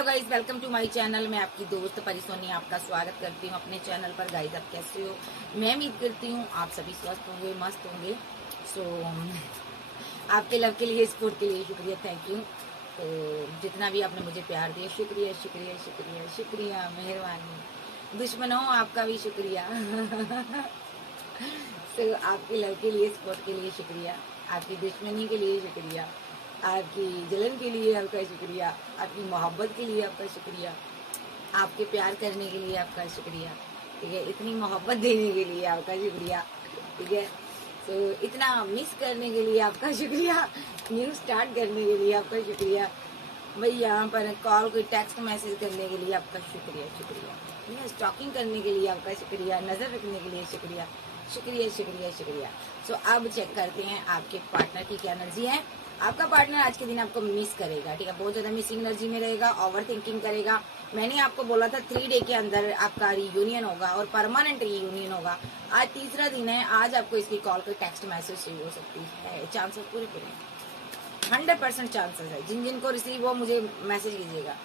Hello guys, welcome to my channel. मैं आपकी दोस्त परिसोनी आपका स्वागत करती हूँ अपने चैनल पर। गाइस, आप कैसे हो? मैं उम्मीद करती हूँ आप सभी स्वस्थ होंगे, मस्त होंगे। सो आपके लव के लिए, सपोर्ट के लिए शुक्रिया, थैंक यू। तो जितना भी आपने मुझे प्यार दिया, शुक्रिया शुक्रिया शुक्रिया शुक्रिया, मेहरबानी। दुश्मनों, आपका भी शुक्रिया। तो आपके लव के लिए, सपोर्ट के लिए शुक्रिया, आपकी दुश्मनी के लिए शुक्रिया, आपकी जलन के लिए आपका शुक्रिया, आपकी मोहब्बत के लिए आपका शुक्रिया, आपके प्यार करने के लिए आपका शुक्रिया, ठीक है। इतनी मोहब्बत देने के लिए आपका शुक्रिया, ठीक है। तो इतना मिस करने के लिए आपका शुक्रिया, न्यू स्टार्ट करने के लिए आपका शुक्रिया, भाई यहाँ पर कॉल कोई टेक्स्ट मैसेज करने के लिए आपका शुक्रिया शुक्रिया, ठीक है। स्टॉकिंग करने के लिए आपका शुक्रिया, नज़र रखने के लिए शुक्रिया शुक्रिया शुक्रिया शुक्रिया। सो अब चेक करते हैं आपके पार्टनर की क्या एनर्जी है। आपका पार्टनर आज के दिन आपको मिस करेगा, ठीक है। बहुत ज़्यादा मिसिंग एनर्जी में रहेगा, ओवर थिंकिंग करेगा। मैंने आपको बोला था 3 डे के अंदर आपका रियूनियन होगा और परमानेंट रियूनियन होगा। आज तीसरा दिन है, आज आपको इसकी कॉल कोई टेक्स्ट मैसेज चाहिए हो सकती है। चांसेस पूरे पूरे 100% चांसेस है। जिन जिन को रिसीव हो मुझे मैसेज कीजिएगा।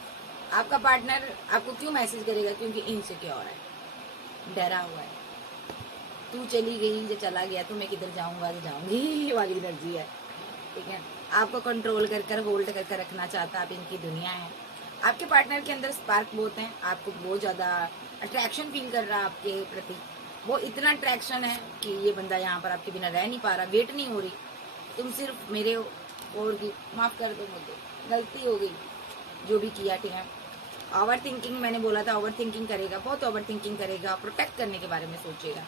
आपका पार्टनर आपको क्यों मैसेज करेगा? क्योंकि इनसिक्योर है, डरा हुआ है। तू चली गई, जो चला गया तो मैं किधर जाऊंगा, तो जाऊंगी वाली एनर्जी है, ठीक है। आपको कंट्रोल कर कर होल्ड कर कर रखना चाहता है, आप इनकी दुनिया है। आपके पार्टनर के अंदर स्पार्क बहुत है, आपको बहुत ज़्यादा अट्रैक्शन फील कर रहा है आपके प्रति। वो इतना अट्रैक्शन है कि ये बंदा यहाँ पर आपके बिना रह नहीं पा रहा, वेट नहीं हो रही। तुम सिर्फ मेरे हो और की माफ़ कर दो मुझे, गलती हो गई जो भी किया, ठीक है। ओवर थिंकिंग, मैंने बोला था ओवर थिंकिंग करेगा, बहुत ओवर थिंकिंग करेगा, प्रोटेक्ट करने के बारे में सोचेगा।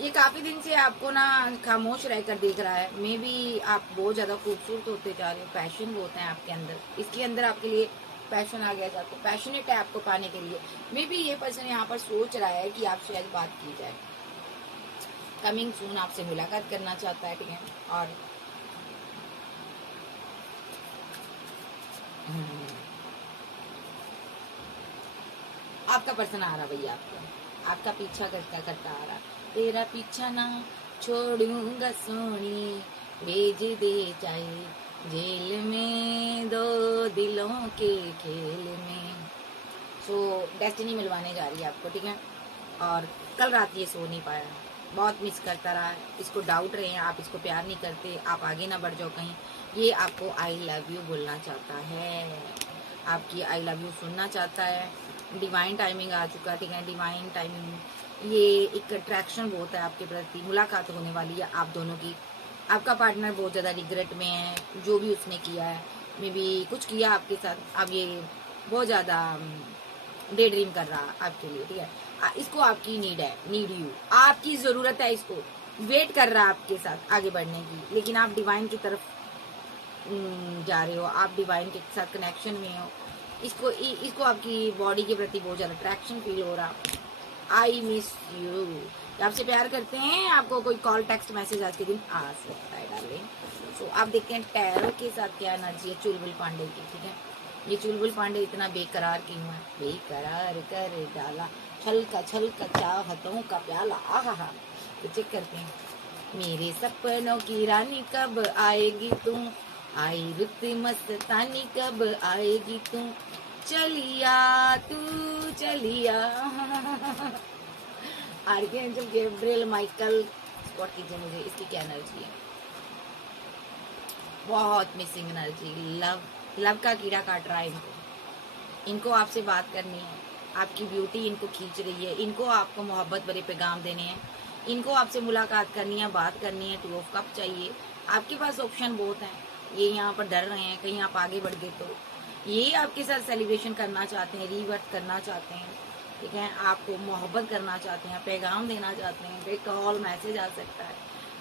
ये काफी दिन से आपको ना खामोश रहकर देख रहा है। मे बी आप बहुत ज्यादा खूबसूरत होते जा रहे हो, पैशन बहुत है आपके अंदर, इसके अंदर आपके लिए पैशन आ गया, आपको पैशनेट है आपको पाने के लिए। मे बी ये पर्सन यहाँ पर सोच रहा है कि आपसे आज बात की जाए, कमिंग सून आपसे मुलाकात करना चाहता है, ठीक है। और आपका पर्सन आ रहा भैया, आपका पीछा करता करता आ रहा। तेरा पीछा ना छोड़ूंगा सोनी, भेज दे चाहे जेल में, दो दिलों के खेल में। सो डेस्टिनी मिलवाने जा रही है आपको, ठीक है। और कल रात ये सो नहीं पाया, बहुत मिस करता रहा, इसको डाउट रहे हैं, आप इसको प्यार नहीं करते, आप आगे ना बढ़ जाओ कहीं। ये आपको आई लव यू बोलना चाहता है, आपकी आई लव यू सुनना चाहता है। डिवाइन टाइमिंग आ चुका, ठीक है। डिवाइन टाइमिंग, ये एक अट्रैक्शन बहुत है आपके प्रति, मुलाकात होने वाली है आप दोनों की। आपका पार्टनर बहुत ज़्यादा रिग्रेट में है जो भी उसने किया है, मे बी कुछ किया आपके साथ, अब ये बहुत ज़्यादा डे ड्रीम कर रहा है आपके लिए, ठीक है। इसको आपकी नीड है, नीड यू, आपकी ज़रूरत है, इसको वेट कर रहा है आपके साथ आगे बढ़ने की। लेकिन आप डिवाइन की तरफ जा रहे हो, आप डिवाइन के साथ कनेक्शन में हो। इसको आपकी बॉडी के प्रति बहुत ज़्यादा अट्रैक्शन फील हो रहा। आई मिस यू, आपसे प्यार करते हैं। आपको कोई कॉल टेक्स्ट मैसेज आज के दिन आ सकता है डार्लिंग। सो आप देखते हैं टैरो के साथ क्या एनर्जी है चुलबुल पांडे की, ठीक है। ये चुलबुल पांडे इतना बेकरार क्यों है? बेकरार कर डाला छल का चाहतों का प्याला, आहा। तो चेक करते हैं। मेरे सपनों की रानी कब आएगी तुम, आई रुत मस्तानी कब आएगी तुम, चलिया तू चलिया। आर्कएंजल गैब्रियल माइकल, स्पॉट कीजिए मुझे इसकी क्या एनर्जी है। बहुत मिसिंग एनर्जी, लव का कीड़ा काट रहा है इनको आपसे बात करनी है, आपकी ब्यूटी इनको खींच रही है, इनको आपको मोहब्बत भरे पैगाम देने हैं, इनको आपसे मुलाकात करनी है, बात करनी है। 2 ऑफ कप चाहिए, आपके पास ऑप्शन बहुत हैं। ये यहाँ पर डर रहे हैं कहीं आप आगे बढ़ गए तो। ये आपके साथ सेलिब्रेशन करना चाहते हैं, रीबर्थ करना चाहते हैं, ठीक है। आपको मोहब्बत करना चाहते हैं, पैगाम देना चाहते हैं, कोई कॉल मैसेज आ सकता है।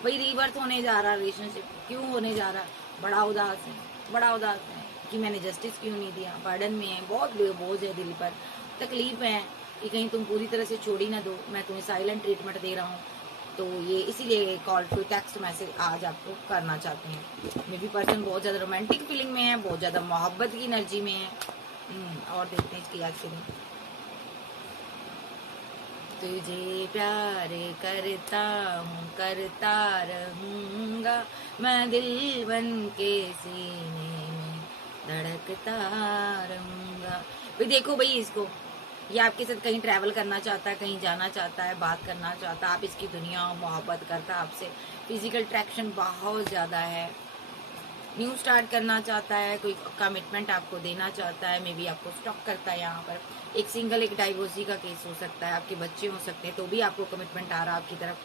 भाई रीबर्थ होने जा रहा, रिलेशनशिप क्यों होने जा रहा, बड़ा उदास है, बड़ा उदास है कि मैंने जस्टिस क्यों नहीं दिया, बर्डन में है, बहुत बोझ है दिल पर, तकलीफ है कि कहीं तुम पूरी तरह से छोड़ ही ना दो, मैं तुम्हें साइलेंट ट्रीटमेंट दे रहा हूँ। तो ये इसीलिए कॉल टू टेक्स्ट मैसेज आज आपको करना चाहते हैं। मे बी पर्सन बहुत ज़्यादा रोमांटिक फीलिंग में है, बहुत ज़्यादा मोहब्बत की एनर्जी में है। और देखते हैं इसकी आज के दिन। तुझे प्यार करता रहूँगा, मैं दिल बन के सीने में धड़कता रहूँगा। भाई देखो भाई इसको, ये आपके साथ कहीं ट्रैवल करना चाहता है, कहीं जाना चाहता है, बात करना चाहता है, आप इसकी दुनिया मोहब्बत करता है आपसे, फिजिकल अट्रैक्शन बहुत ज़्यादा है, न्यू स्टार्ट करना चाहता है, कोई कमिटमेंट आपको देना चाहता है, मे बी आपको स्टॉक करता है यहाँ पर। एक सिंगल एक डाइवोर्सी का केस हो सकता है, आपके बच्चे हो सकते हैं तो भी आपको कमिटमेंट आ रहा है आपकी तरफ,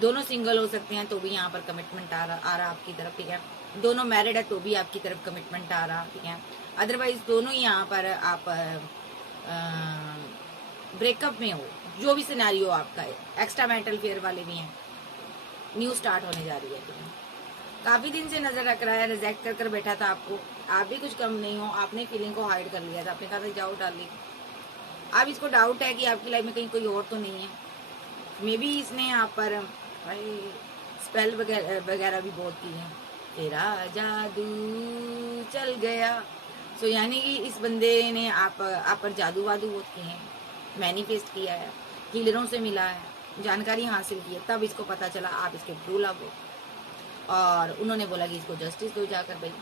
दोनों सिंगल हो सकते हैं तो भी यहाँ पर कमिटमेंट आ रहा आपकी तरफ, ठीक है। दोनों मैरिड है तो भी आपकी तरफ कमिटमेंट आ रहा, ठीक है। अदरवाइज दोनों ही यहाँ पर आप ब्रेकअप में हो, जो भी सिनेरियो आपका है, एक्स्ट्रा मैरिटल फेयर वाले भी हैं, न्यू स्टार्ट होने जा रही है, ठीक है। काफी दिन से नजर रख रहा है, रिजेक्ट कर बैठा था आपको, आप भी कुछ कम नहीं हो, आपने फीलिंग को हाइड कर लिया था, आपने कहा था जाओ डाल ली। अब इसको डाउट है कि आपकी लाइफ में कहीं कोई और तो नहीं है, मे बी इसने यहाँ पर भाई स्पेल वगैरह भी बहुत की है, तेरा जादू चल गया। सो यानी कि इस बंदे ने आप पर जादू वादू बहुत किए हैं, मैनिफेस्ट किया है, हीलरों से मिला है, जानकारी हासिल की है, तब इसको पता चला आप इसके ट्रू लव हो, और उन्होंने बोला कि इसको जस्टिस दो जाकर भाई,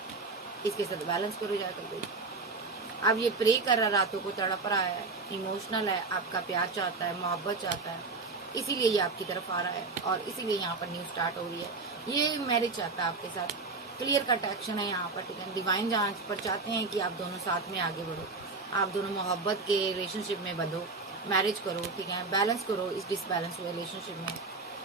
इसके साथ बैलेंस करो जाकर भाई। अब ये प्रे कर रहा, रातों को तड़प रहा है, इमोशनल है, आपका प्यार चाहता है, मोहब्बत चाहता है, इसीलिए ये आपकी तरफ आ रहा है, और इसीलिए यहाँ पर न्यू स्टार्ट हो रही है। ये मैरिज चाहता है आपके साथ, क्लियर कट एक्शन है यहाँ पर, ठीक है। डिवाइन जांच पर चाहते हैं कि आप दोनों साथ में आगे बढ़ो, आप दोनों मोहब्बत के रिलेशनशिप में बंधो, मैरिज करो, ठीक है, बैलेंस करो इस डिसबैलेंस हुए रिलेशनशिप में।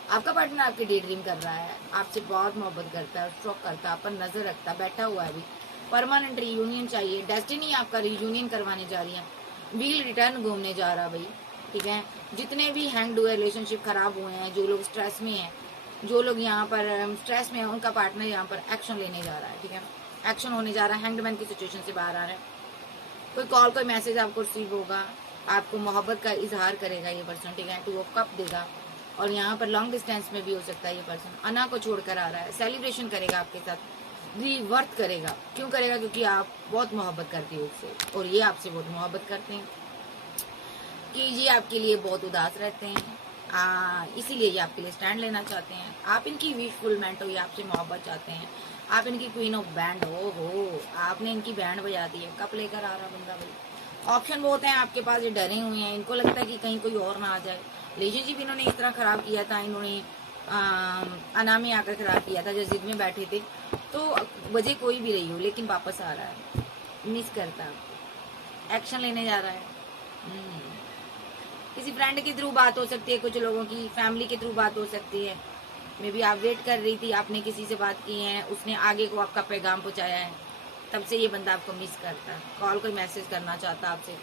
आपका पार्टनर आपके डे ड्रीम कर रहा है, आपसे बहुत मोहब्बत करता है, स्ट्रोक करता है, आप पर नजर रखता है, बैठा हुआ है अभी, परमानेंट रियूनियन चाहिए, डेस्टिनी आपका रियूनियन करवाने जा रही है, व्हील रिटर्न घूमने जा रहा भाई, ठीक है। जितने भी हैंग्ड हुए रिलेशनशिप खराब हुए हैं, जो लोग स्ट्रेस में हैं, जो लोग यहाँ पर स्ट्रेस में है, उनका पार्टनर यहाँ पर एक्शन लेने जा रहा है, ठीक है, एक्शन होने जा रहा है, हैंगमैन की सिचुएशन से बाहर आ रहा है। कोई कॉल कोई मैसेज आपको रिसीव होगा, आपको मोहब्बत का इजहार करेगा ये पर्सन, ठीक है, 2 ऑफ कप देगा, और यहाँ पर लॉन्ग डिस्टेंस में भी हो सकता है ये पर्सन, अना को छोड़कर आ रहा है, सेलिब्रेशन करेगा आपके साथ, रीवर्थ करेगा। क्यों करेगा? क्योंकि आप बहुत मोहब्बत करती हो उससे, और ये आपसे बहुत मोहब्बत करते हैं, कि ये आपके लिए बहुत उदास रहते हैं, इसीलिए ये आपके लिए स्टैंड लेना चाहते हैं। आप इनकी विशफुलमेंट हो, ये आपसे मोहब्बत चाहते हैं, आप इनकी क्वीन ऑफ बैंड हो, आपने इनकी बैंड बजा दी है, कप लेकर आ रहा बंदा भाई। ऑप्शन बहुत हैं आपके पास, ये डरे हुए हैं, इनको लगता है कि कहीं कोई और ना आ जाए। रिलेशनशिप इन्होंने इस तरह खराब किया था, इन्होंने अना में आकर खराब किया था, जब जिद में बैठे थे, तो वजह कोई भी रही हो, लेकिन वापस आ रहा है, मिस करता, एक्शन लेने जा रहा है। किसी फ्रेंड के थ्रू बात हो सकती है, कुछ लोगों की फैमिली के थ्रू बात हो सकती है, मे बी आप वेट कर रही थी, आपने किसी से बात की है, उसने आगे को आपका पैगाम पहुंचाया है, तब से ये बंदा आपको मिस करता है, कॉल कोई मैसेज करना चाहता है आपसे,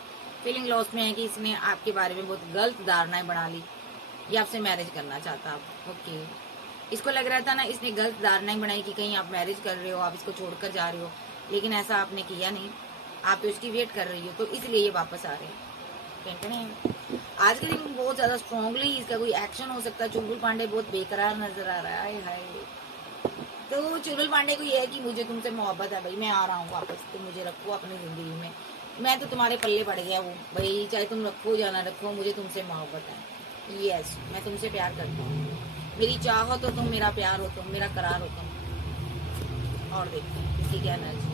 फीलिंग लॉस में है कि इसने आपके बारे में बहुत गलत धारणाएं बना ली, ये आपसे मैरिज करना चाहता आप, ओके। इसको लग रहा था ना, इसने गलत धारणाएं बनाई कि कहीं आप मैरिज कर रहे हो, आप इसको छोड़कर जा रहे हो, लेकिन ऐसा आपने किया नहीं, आप तो इसकी वेट कर रही हो, तो इसलिए ये वापस आ रहे हैं। आज के दिन बहुत ज्यादा स्ट्रांगली इसका कोई एक्शन हो सकता है। चुलबुल पांडे बहुत बेकरार नजर आ रहा है, हाय। तो चुलबुल पांडे को ये है कि मुझे तुमसे मोहब्बत है भाई, मैं आ रहा हूँ वापस, तुम मुझे रखो अपनी जिंदगी में, मैं तो तुम्हारे पल्ले पड़ गया हूँ भाई, चाहे तुम रखो या ना रखो, मुझे तुमसे मोहब्बत है, यस, मैं तुमसे प्यार करता हूँ, मेरी चाह हो तो तुम, मेरा प्यार हो तुम, मेरा करार हो तुम। और देखते हैं किसी क्या एनर्जी,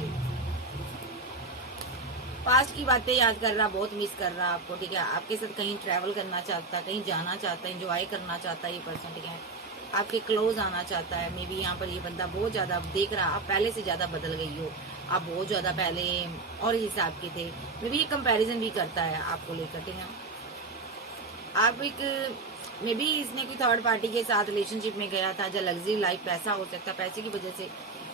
पास्ट की बातें याद कर रहा, बहुत मिस कर रहा आपको, ठीक है। आपके साथ कहीं ट्रैवल करना चाहता है, कहीं जाना चाहता है, एंजॉय करना चाहता है ये पर्सन, ठीक है, आपके क्लोज आना चाहता है। मे बी यहाँ पर ये बंदा बहुत ज्यादा देख रहा, आप पहले से ज्यादा बदल गई हो, आप बहुत ज्यादा पहले और हिसाब के थे, मे बी ये कंपैरिजन भी करता है आपको लेकर, ठीक है। आप एक मे बी इसने कोई थर्ड पार्टी के साथ रिलेशनशिप में गया था, जो लग्जरी लाइफ, पैसा हो सकता है, पैसे की वजह से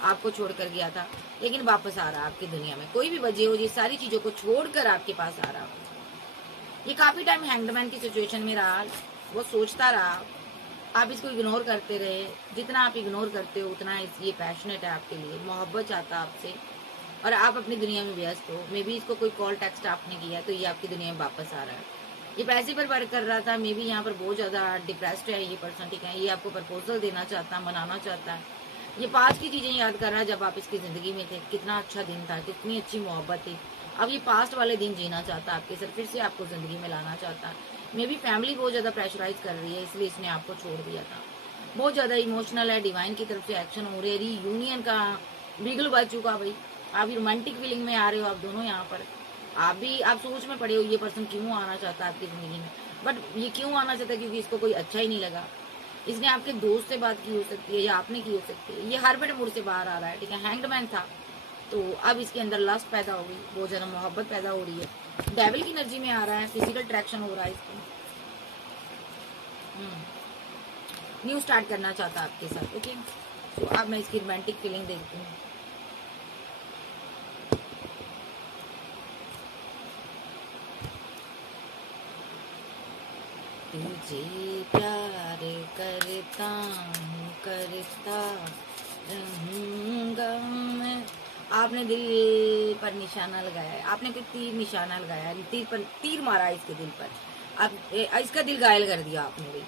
आपको छोड़कर गया था, लेकिन वापस आ रहा है आपकी दुनिया में, कोई भी वजह हो, ये सारी चीजों को छोड़कर आपके पास आ रहा। ये काफी टाइम हैंगमैन की सिचुएशन में रहा, वो सोचता रहा, आप इसको इग्नोर करते रहे, जितना आप इग्नोर करते हो उतना ये पैशनेट है आपके लिए, मोहब्बत चाहता आपसे, और आप अपनी दुनिया में व्यस्त हो। मे बी इसको कोई कॉल टेक्स्ट आपने किया तो ये आपकी दुनिया में वापस आ रहा है। ये पैसे पर वर्क कर रहा था, मे बी यहाँ पर बहुत ज्यादा डिप्रेस्ड है ये पर्सन, ठीक है। ये आपको प्रपोजल देना चाहता, मनाना चाहता है, ये पास्ट की चीजें याद कर रहा है, जब आप इसकी जिंदगी में थे, कितना अच्छा दिन था, कितनी अच्छी मोहब्बत थी। अब ये पास्ट वाले दिन जीना चाहता है आपके साथ, फिर से आपको जिंदगी में लाना चाहता है। मे बी फैमिली बहुत ज्यादा प्रेशराइज कर रही है, इसलिए इसने आपको छोड़ दिया था। बहुत ज्यादा इमोशनल है, डिवाइन की तरफ से एक्शन हो रही है, रीयूनियन का बिगल बज चुका भाई, आप रोमांटिक फीलिंग में आ रहे हो आप दोनों यहाँ पर, आप सोच में पड़े हो ये पर्सन क्यों आना चाहता है आपकी ज़िंदगी में, बट ये क्यों आना चाहता है, क्योंकि इसको कोई अच्छा ही नहीं लगा। इसने आपके दोस्त से बात की हो सकती है या आपने की हो सकती है। ये हर बेटे मूड से बाहर आ रहा है, ठीक है। हैंग्ड मैन था, तो अब इसके अंदर लस्ट पैदा हो गई, बहुत ज़्यादा मोहब्बत पैदा हो रही है। डेविल की एनर्जी में आ रहा है, फिजिकल अट्रैक्शन हो रहा है इसको। न्यू स्टार्ट करना चाहता है आपके साथ, ओके। तो अब मैं इसकी रोमांटिक फीलिंग देखती हूँ। तुझे प्यार करता हूँ, करता रहूँगा मैं। आपने दिल पर निशाना लगाया है, आपने कोई तीर निशाना लगाया है, तीर मारा है इसके दिल पर। आप इसका दिल घायल कर दिया आपने भाई।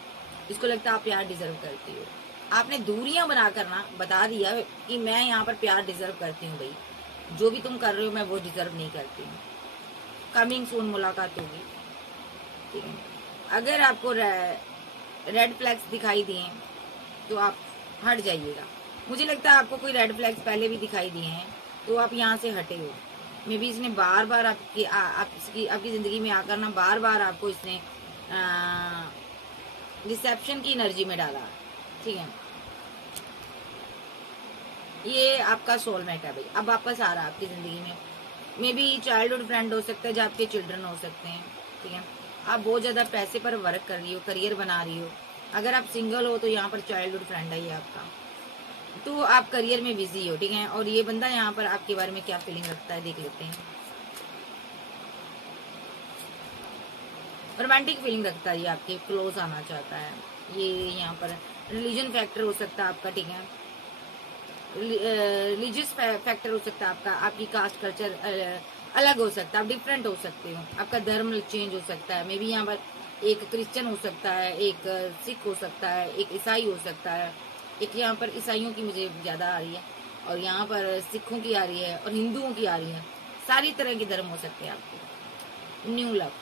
इसको लगता है आप प्यार डिजर्व करती हो। आपने दूरियां बनाकर ना बता दिया कि मैं यहाँ पर प्यार डिजर्व करती हूँ भाई, जो भी तुम कर रहे हो मैं वो डिजर्व नहीं करती हूँ। कमिंग सून मुलाकात होगी, ठीक है। अगर आपको रेड फ्लैग्स दिखाई दिए तो आप हट जाइएगा। मुझे लगता है आपको कोई रेड फ्लैग्स पहले भी दिखाई दिए हैं, तो आप यहाँ से हटे हो। मे बी इसने बार बार आपकी ज़िंदगी में आकर ना बार बार आपको इसने रिसेप्शन की एनर्जी में डाला, ठीक है। ये आपका सोलमेट है भाई, अब वापस आ रहा है आपकी ज़िंदगी में। मे बी चाइल्डहुड फ्रेंड हो सकता है, जो आपके चिल्ड्रन हो सकते हैं, ठीक है। आप बहुत ज़्यादा पैसे पर वर्क कर रही हो, करियर बना रही हो। अगर आप सिंगल हो तो यहाँ पर चाइल्डहुड फ्रेंड है ये आपका, तो आप करियर में बिजी हो, ठीक है। और ये बंदा यहाँ पर आपके बारे में क्या फीलिंग रखता है देख लेते हैं। रोमांटिक फीलिंग रखता है ये, आपके क्लोज आना चाहता है ये। यहाँ पर रिलीजन फैक्टर हो सकता है आपका, ठीक है। रिलीजियस फैक्टर हो सकता है आपका, आपकी कास्ट कल्चर अलग हो सकता है, आप डिफरेंट हो सकते हो, आपका धर्म चेंज हो सकता है। मे बी यहाँ पर एक क्रिश्चियन हो सकता है, एक सिख हो सकता है, एक ईसाई हो सकता है। एक यहाँ पर ईसाइयों की मुझे ज़्यादा आ रही है, और यहाँ पर सिखों की आ रही है, और हिंदुओं की आ रही है। सारी तरह के धर्म हो सकते हैं आपके। न्यू लव,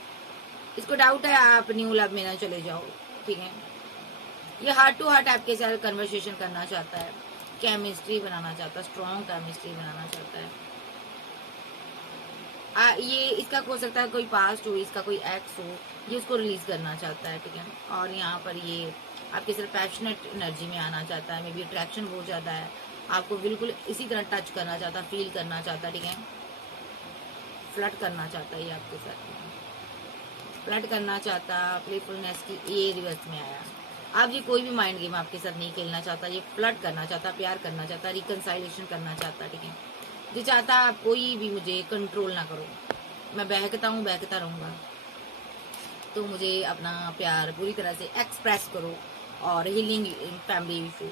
इसको डाउट है आप न्यू लव में ना चले जाओ, ठीक है। ये हार्ट टू हार्ट आपके साथ कन्वर्सेशन करना चाहता है, केमिस्ट्री बनाना चाहता है, स्ट्रॉन्ग केमिस्ट्री बनाना चाहता है। ये इसका हो सकता है कोई पास्ट हो, इसका कोई एक्स हो, ये उसको रिलीज करना चाहता है, ठीक है। और यहाँ पर ये आपके सिर्फ पैशनेट एनर्जी में आना चाहता है। मे बी अट्रैक्शन बहुत ज़्यादा है, आपको बिल्कुल इसी तरह टच करना चाहता, फील करना चाहता, ठीक है। फ्लर्ट करना चाहता है ये आपके साथ, फ्लर्ट करना चाहता। प्लेफुलनेस की ये रिवर्स में आया। आप ये कोई भी माइंड गेम आपके साथ नहीं खेलना चाहता, ये फ्लर्ट करना चाहता, प्यार करना चाहता, रिकनसाइलेशन करना चाहता, ठीक है। ये चाहता आप कोई भी मुझे कंट्रोल ना करो, मैं बहकता हूँ बहकता रहूँगा, तो मुझे अपना प्यार पूरी तरह से एक्सप्रेस करो। और हीलिंग फैमिली इशू,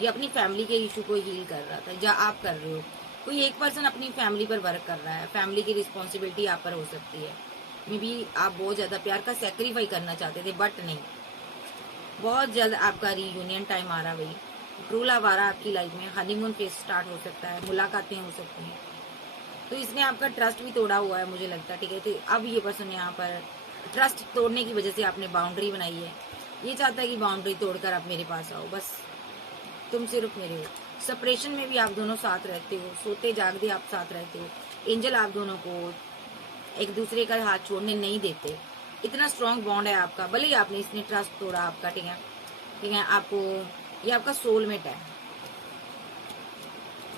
ये अपनी फैमिली के इशू को हील कर रहा था, जहाँ आप कर रहे हो। कोई एक पर्सन अपनी फैमिली पर वर्क कर रहा है, फैमिली की रिस्पॉन्सिबिलिटी आप पर हो सकती है। मे बी आप बहुत ज़्यादा प्यार का सेक्रीफाई करना चाहते थे, बट नहीं। बहुत जल्द आपका रीयूनियन टाइम आ रहा भाई, ट्रू लव आ रहा आपकी लाइफ में। हनीमून फेज स्टार्ट हो सकता है, मुलाकातें हो सकती हैं। तो इसने आपका ट्रस्ट भी तोड़ा हुआ है मुझे लगता है, ठीक है। तो अब ये पर्सन यहाँ पर ट्रस्ट तोड़ने की वजह से आपने बाउंड्री बनाई है, ये चाहता है कि बाउंड्री तोड़कर आप मेरे पास आओ, बस तुम सिर्फ मेरे हो। सेपरेशन में भी आप दोनों साथ रहते हो, सोते जागते आप साथ रहते हो। एंजल आप दोनों को एक दूसरे का हाथ छोड़ने नहीं देते, इतना स्ट्रॉन्ग बॉन्ड है आपका। भले ही आपने इसने ट्रस्ट तोड़ा आपका, ठीक है, ठीक है। आपको ये आपका सोलमेट है।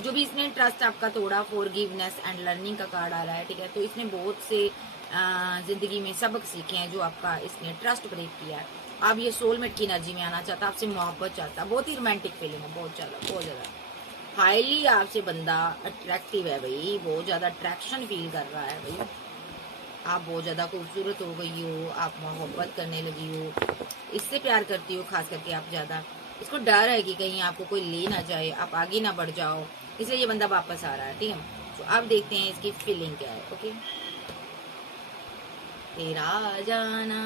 जो भी इसने ट्रस्ट आपका तोड़ा, फॉरगिवनेस एंड लर्निंग का कार्ड आ रहा है, ठीक है। तो इसने बहुत से जिंदगी में सबक सीखे हैं, जो आपका इसने ट्रस्ट ब्रेक किया है। अब ये सोलमेट की एनर्जी में आना चाहता, आपसे मोहब्बत चाहता, बहुत ही रोमांटिक फीलिंग है, बहुत ज़्यादा हाईली आपसे बंदा अट्रैक्टिव है भाई, बहुत ज़्यादा अट्रैक्शन फील कर रहा है भाई। आप बहुत ज़्यादा खूबसूरत हो गई हो, आप मोहब्बत करने लगी हो, इससे प्यार करती हो खास करके आप ज़्यादा। इसको डर है कि कहीं आपको कोई ले ना जाए, आप आगे ना बढ़ जाओ, इसलिए ये बंदा वापस आ रहा है, ठीक है। तो अब देखते हैं इसकी फीलिंग क्या है, ओके। तेरा जाना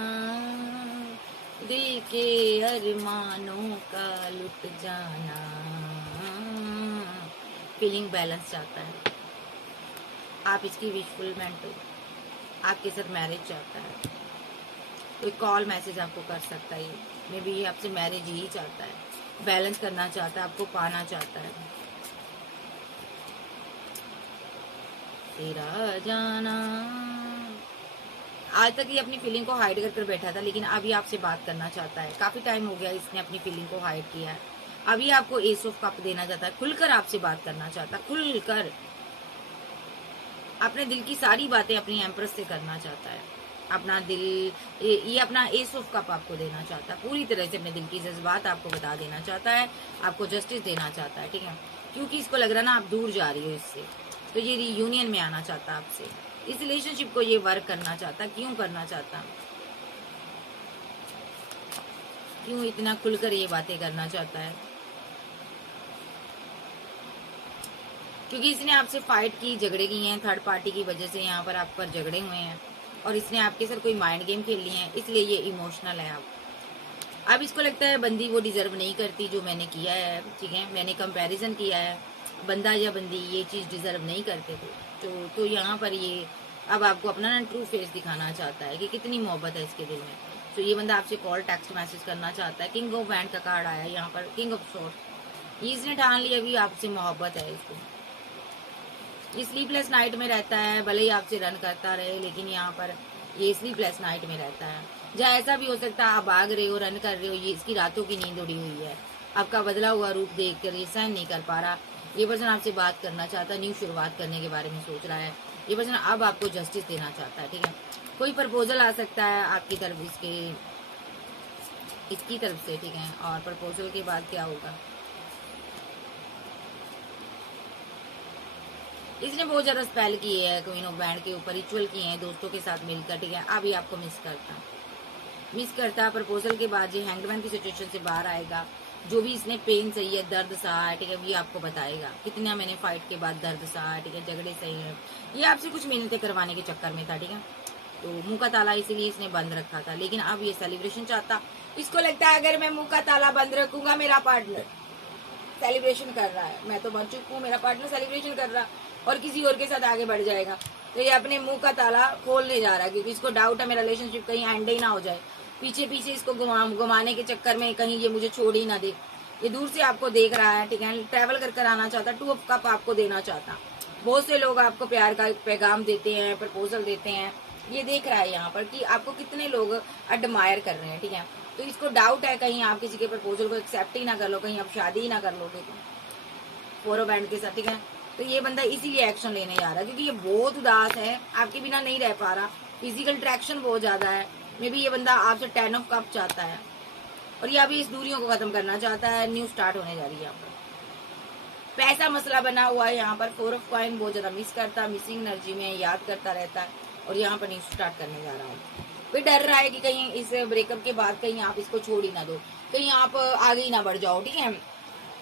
दिल के अरमानों का लुट जाना। फीलिंग बैलेंस चाहता है, आप इसकी विशफुलमेंट हो, आपके साथ मैरिज चाहता है। कोई कॉल मैसेज आपको कर सकता है, मे बी ये आपसे मैरिज ही चाहता है, बैलेंस करना चाहता है, आपको पाना चाहता है। तेरा जाना आज तक ये अपनी फीलिंग को हाइड कर कर बैठा था, लेकिन अभी आपसे बात करना चाहता है। काफी टाइम हो गया इसने अपनी फीलिंग को हाइड किया है। अभी आपको एस ऑफ कप देना चाहता है, खुलकर आपसे बात करना चाहता है, खुलकर अपने दिल की सारी बातें अपनी एम्प्रेस से करना चाहता है। अपना दिल, ये अपना एस ऑफ कप आपको देना चाहता है, पूरी तरह से अपने दिल की जज्बात आपको बता देना चाहता है, आपको जस्टिस देना चाहता है, ठीक है। क्योंकि इसको लग रहा ना आप दूर जा रही हो इससे, तो ये रियूनियन में आना चाहता है आपसे, इस रिलेशनशिप को ये वर्क करना चाहता। क्यों करना चाहता, क्यों इतना खुलकर ये बातें करना चाहता है? क्योंकि इसने आपसे फाइट की, झगड़े किए हैं, थर्ड पार्टी की वजह से यहाँ पर आप पर झगड़े हुए हैं, और इसने आपके साथ कोई माइंड गेम खेल लिए हैं, इसलिए ये इमोशनल है। अब इसको लगता है बंदी वो डिजर्व नहीं करती जो मैंने किया है, ठीक है। मैंने कंपैरिजन किया है, बंदा या बंदी ये चीज डिजर्व नहीं करते थे। तो यहाँ पर ये अब आपको अपना ना ट्रू फेस दिखाना चाहता है कि कितनी मोहब्बत है इसके दिल में। तो ये बंदा आपसे कॉल टेक्स्ट मैसेज करना चाहता है। किंग ऑफ वैंड का कार्ड आया यहाँ पर, किंग ऑफ सॉर्ड। ये इसने ठान लिया अभी आपसे मोहब्बत है इसको। ये स्लीपलेस नाइट में रहता है, भले ही आपसे रन करता रहे, लेकिन यहाँ पर ये स्लीपलेस नाइट में रहता है। जहाँ ऐसा भी हो सकता है आप भाग रहे हो, रन कर रहे हो, ये इसकी रातों की नींद उड़ी हुई है। आपका बदला हुआ रूप देखकर ये सहन नहीं कर पा रहा। ये पर्सन आपसे बात करना चाहता है, न्यू शुरुआत करने के बारे में सोच रहा है। ये पर्सन अब आपको जस्टिस देना चाहता है, ठीक है। कोई प्रपोजल आ सकता है आपकी तरफ, इसकी तरफ से, ठीक है। और प्रपोजल के बाद क्या होगा? इसने बहुत ज्यादा स्पेल किए है क्वीन ऑफ वैंड के ऊपर, रिचुअल किए हैं दोस्तों के साथ मिलकर, ठीक है। अभी आपको मिस करता है। प्रपोजल के बाद ये हैंगमैन की सिचुएशन से बाहर आएगा। जो भी इसने पेन सही है, दर्द सहा है, ठीक है, ये आपको बताएगा। कितना मैंने फाइट के बाद दर्द सहा है, ठीक है, झगड़े सही है। ये आपसे कुछ मिन्नतें करवाने के चक्कर में था, ठीक है। तो मुंह का ताला इसीलिए इसने बंद रखा था, लेकिन अब ये सेलिब्रेशन चाहता। इसको लगता है अगर मैं मुंह का ताला बंद रखूंगा, मेरा पार्टनर सेलिब्रेशन कर रहा है, मैं तो मर चुकी हूँ, मेरा पार्टनर सेलिब्रेशन कर रहा और किसी और के साथ आगे बढ़ जाएगा, तो ये अपने मुंह का ताला खोलने जा रहा है। क्योंकि इसको डाउट है मेरा रिलेशनशिप कहीं एंड ही ना हो जाए, पीछे पीछे इसको घुमाने के चक्कर में कहीं ये मुझे छोड़ ही ना दे। ये दूर से आपको देख रहा है, ठीक है, ट्रैवल कर कर आना चाहता, 2 ऑफ कप आपको देना चाहता। बहुत से लोग आपको प्यार का पैगाम देते हैं, प्रपोजल देते हैं। ये देख रहा है यहाँ पर कि आपको कितने लोग एडमायर कर रहे हैं, ठीक है। तो इसको डाउट है कहीं आप किसी के प्रपोजल को एक्सेप्ट ही ना कर लो, कहीं आप शादी ही ना कर लोगे 4 ऑफ वैंड के साथ, ठीक है। तो ये बंदा इसीलिए एक्शन लेने जा रहा है, क्योंकि ये बहुत उदास है, आपके बिना नहीं रह पा रहा, फिजिकल अट्रैक्शन बहुत ज्यादा है। मे बी ये बंदा आपसे 10 ऑफ कप चाहता है, और ये अभी इस दूरियों को खत्म करना चाहता है। न्यू स्टार्ट होने जा रही है यहाँ पर। पैसा मसला बना हुआ है यहाँ पर। 4 ऑफ कॉइन बहुत ज्यादा मिस करता, मिसिंग एनर्जी में याद करता रहता है, और यहाँ पर न्यू स्टार्ट करने जा रहा हूँ। कोई डर रहा है कि कहीं इस ब्रेकअप के बाद कहीं आप इसको छोड़ ही ना दो, कहीं आप आगे ही ना बढ़ जाओ, ठीक है।